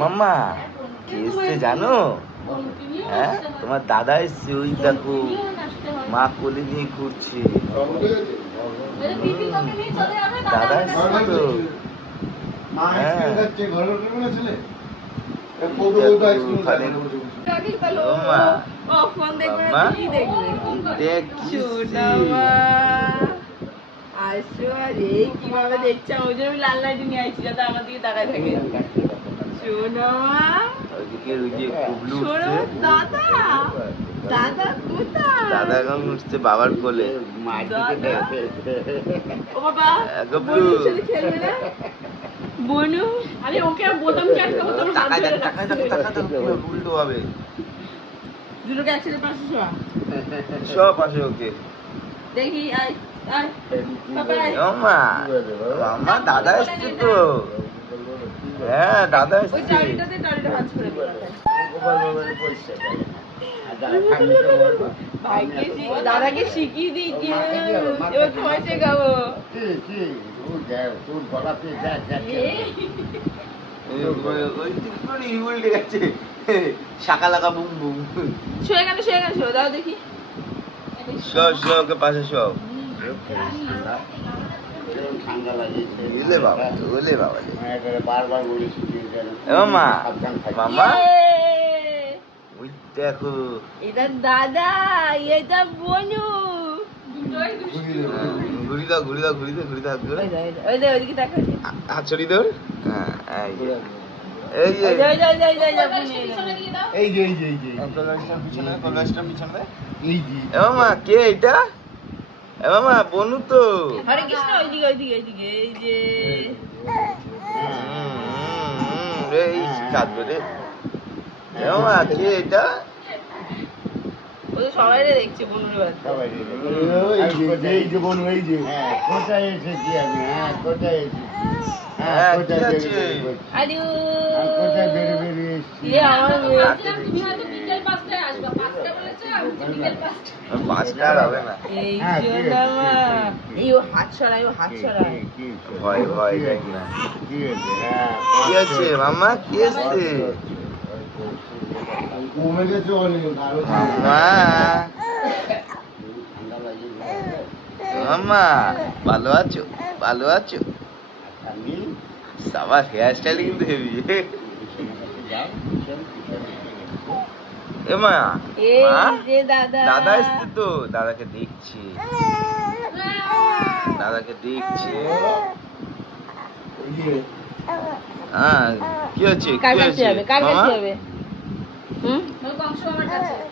মাম্মা কে এসছে জানো? হ্যাঁ, তোমার দাদা এসছে, ওই দেখো মা কোলে নিয়ে ঘুরছে। দাদা এসছে তো। হ্যাঁ, কিভাবে দেখছে ওই জন্য লাল লাইট নিয়ে আসছি যাতে আমার দিকে তাকায় থাকে। দাদা এখন উঠছে বাবার কোলে। বনু আরে ওকে বোতাম চাটকাবো তোর হাত ধরে উল্টো হবে। দুটোকে একসাথে পাশে শোয়া সব পাশে ওকে দেখি আয় আয় মাম্মা মাম্মা দাদা এসছে তো। হ্যাঁ দাদা ওই এসছে। ট্রলিটাতে ট্রলিটা ভাঁজ করে দিই দাদাকে শিখিয়ে দিয়েছি এবার তোমায় শেখাবো। উল্টে গেছে শাকা লাগা বুম বুম। শুয়ে গেল দাও দেখি ওকে পাশে শোও। বুঝলে বাবা, বলে বাবা বারবার বলেছি মামা মামা ওই দেখো এটা দাদা এটা বনু ঘুরি দাও ওইদিকে দেখো হাত ছড়ি তোর। মামা কে এটা? মামা বনু তো। হরে কৃষ্ণ ওইদিকে এই যে এই কাঁদবে রে। মামা কে এটা? সবাই দেখছে বনুর বাচ্চা কোথায় এসেছি আমি? কোথায় এসেছি? কোথায় বেরিয়ে এসেছি? ভয় দেখ না। কি আছে মামা? কি আছে মামা? মামা ভালো আছো? সবার হেয়ার স্টাইল কিন্তু হেভি। মা দাদা এসছে তো, দাদাকে দেখছি হ্যাঁ কি হচ্ছে? কার কাছে যাবে?